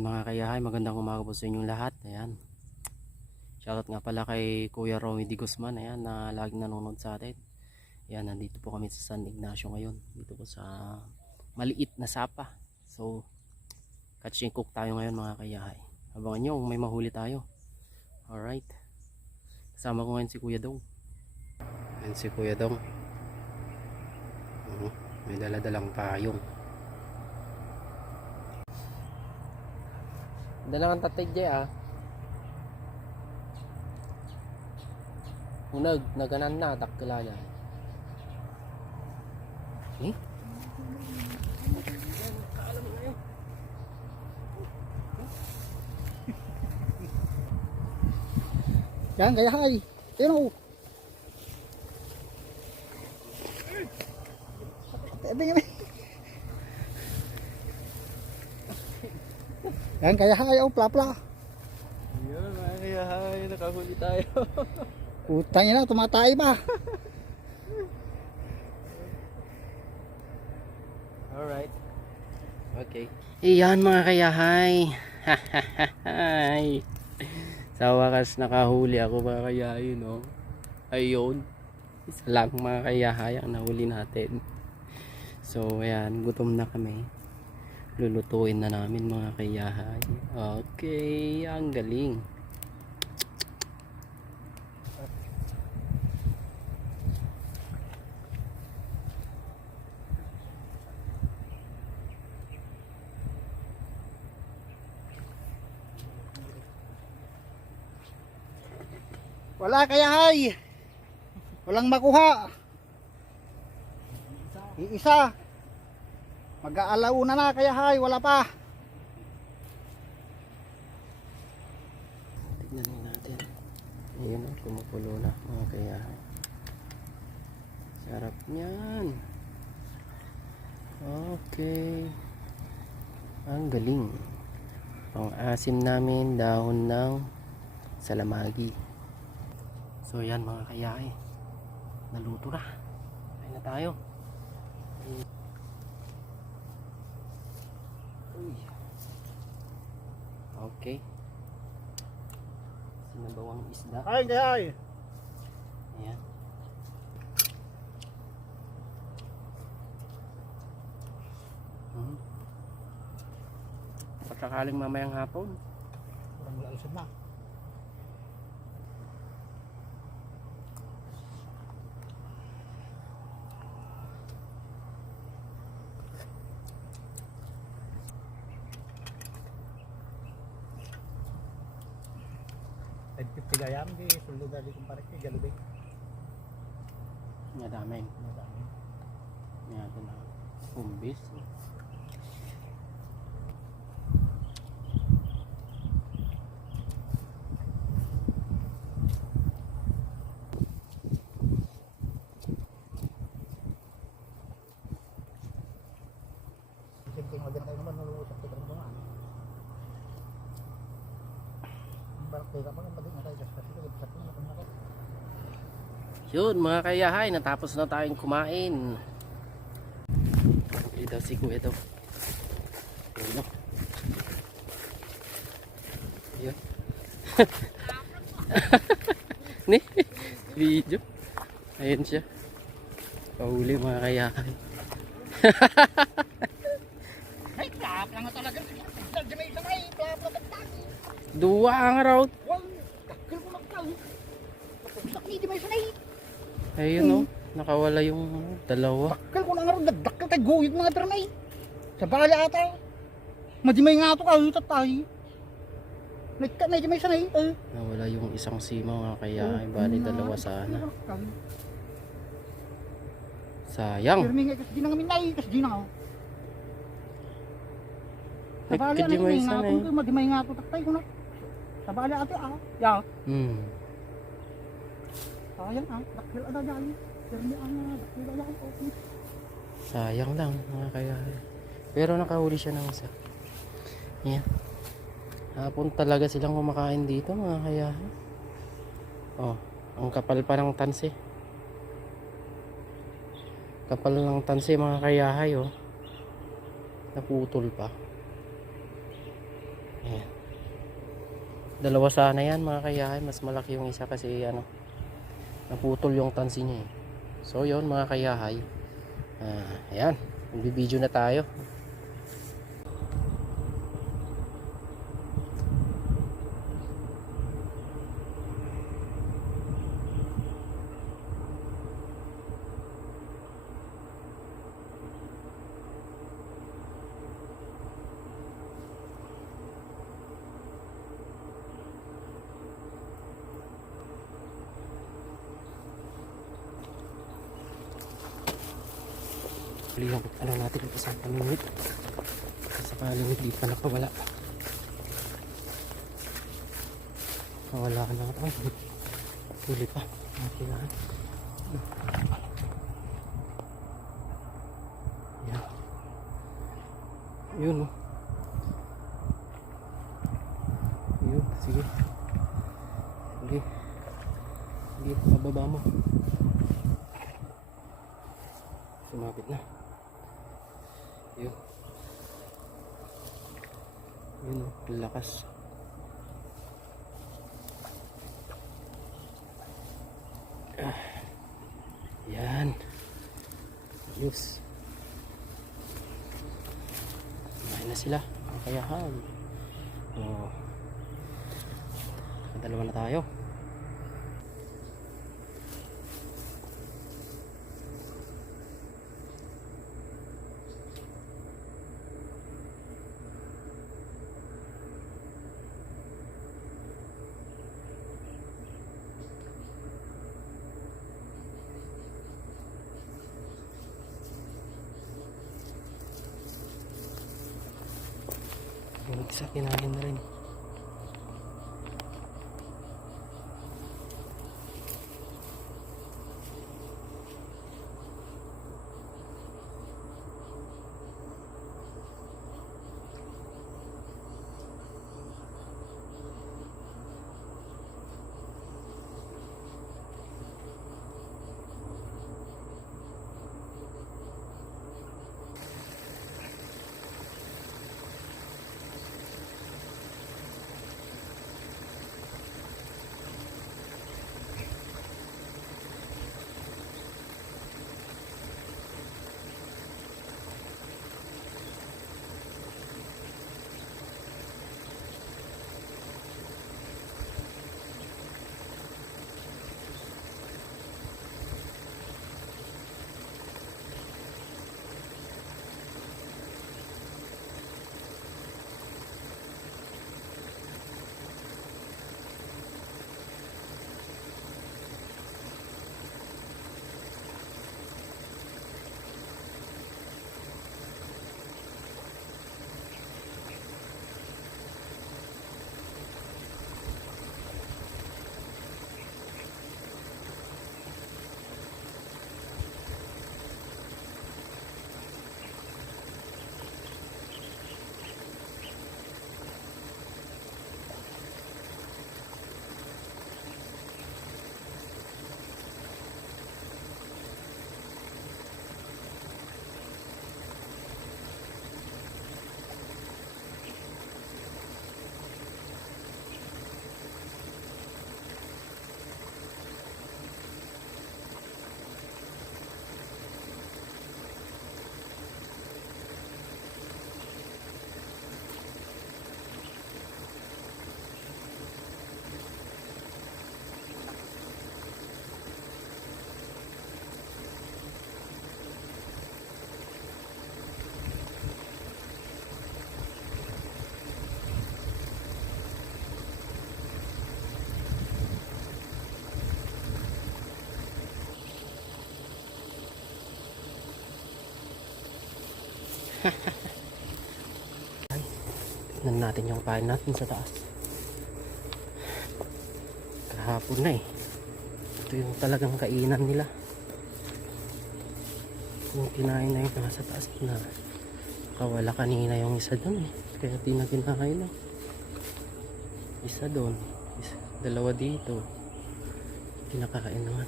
Ayan mga kayahay, magandang umaga po sa inyong lahat. Ayan. Shoutout nga pala kay Kuya Romy D. Guzman, ayan, na laging nanonood sa atin. Ayan, nandito po kami sa San Ignacio ngayon. Dito po sa maliit na sapa. So, catching cook tayo ngayon mga kayahay. Abangan nyo kung may mahuli tayo. Alright. Kasama ko ngayon si Kuya Dong. Ayan si Kuya Dong. May daladalang payong. Dalang tatay ah. Unag, naganan na, takilala. Eh? Yan, kaya hay. Yan o. Yan, kaya hay o, plapla. Yun, kaya hay, nakahuli tayo. Utang ina, tumatay ba? Alright. Okay. Iyan mga kayahay. Hahahay. Sa wakas nakahuli ako mga kayahay, no? Ayun. Isa lang mga kayahay ang nahuli natin. So, ayan, gutom na kami. Lulutuin na namin mga kayahay. Okay, ang galing. Wala kaya hay. Walang makuha. Iisa. Mag-aalauna na kaya hay, wala pa. Tignan natin. Ayun, kumukulo na mga kayahay. Sarap niyan. Okay. Ang galing. Pang-asim namin dahon ng salamagi. So yan mga kayahay. Naluto na. Kain na tayo. Okay. Sinabawang isda. Ay, kaya hay. Ayan. Pagkakaling mamayang hapon. Walang lalusad na. Gayam di sulod dari kumpare ke Galubay. Nga dami. Nga ito na. Umbis. Siyempre maganda naman nalulusak ko ng mga ano. Barak ka pa ng bagay na tayo kasi sa puno ko. Yun mga kayahay, natapos na tayong kumain. Ito si Kuya daw. Yun. Yun. Ni video. Ayun siya. Pahuli mga kayahay. Ay, plap lang talaga. Dahil may isa na eh, plap lang. Dua ang raw. Wow, dakil ko magpal. Tapos hindi may isa na eh. Ayun oh, nakawala yung dalawa. Dakil ko na nga rin, dakil tayo guyod mga ternay. Sa bala ata. Madimay nga ito kayo tatay. Medyo may isa na eh. Nawala yung isang sima mga kayahay. Bali dalawa sana. Sayang. Pero may kasi di na ngamin na eh, kasi di na ako. Sa bala Nagkadyo na may may isa nga na ito, madimay nga ito tatay ko na. Sa bala ate ah. Ya. Sayang ah, dakil ada dyan. Pero may dakil ada dyan. Sayang lang mga kayahay. Pero nakahuli siya ng isa. Yan. Hapon talaga silang kumakain dito mga kayahay. Oh, ang kapal pa ng tansi. Kapal ng tansi mga kayahay oh. Naputol pa. Dalawa sana yan mga kayahay. Mas malaki yung isa kasi ano, naputol yung tansi niya eh. So yun mga kayahay, ayan, magbibideo na tayo. Yung ano natin ito sa paminit sakaling hindi pa nakawala, nawala na ito. Huli pa natin na yan. Yun oh. Yun, sige sige sige, mababa mo, sumapit na. Yun. Yun oh, lakas. Yan. Ayos. Kumain na sila. Kayahan. Oh. Dalawa na tayo. Yung isa kinain na rin. Tignan natin yung kain natin sa taas. Kahapon na eh. Ito yung talagang kainan nila. Yung kinain na yung nasa taas na kawala kanina yung isa doon eh. Kaya di na kinain lang. Isa doon. Dalawa dito. Kinakain naman.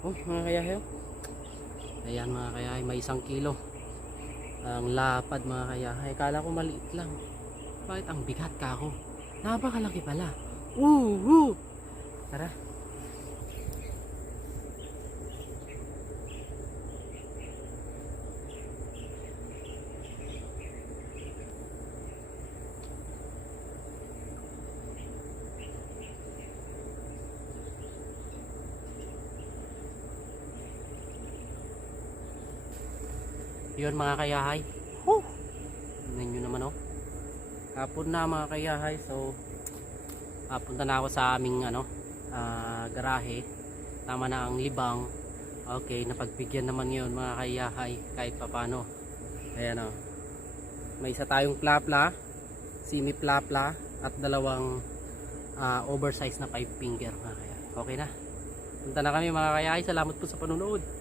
Oh, mga kayahay. Ayan mga kayahay, may 1 kilo. Ang lapad mga kayahay. Kala ko maliit lang. Bakit ang bigat ka ako? Napakalaki pala. Tara. Yun mga kayahay. Tingnan nyo naman oh. Hapon na mga kayahay. So papunta na ako sa aming garahe. Tama na ang libang. Okay, napagbigyan naman yun mga kayahay. Kahit papano. Ayan oh. May isa tayong plapla, semi plapla, at 2 oversize na 5 finger mga kayahay. Okay na. Punta na kami mga kayahay. Salamat po sa panonood.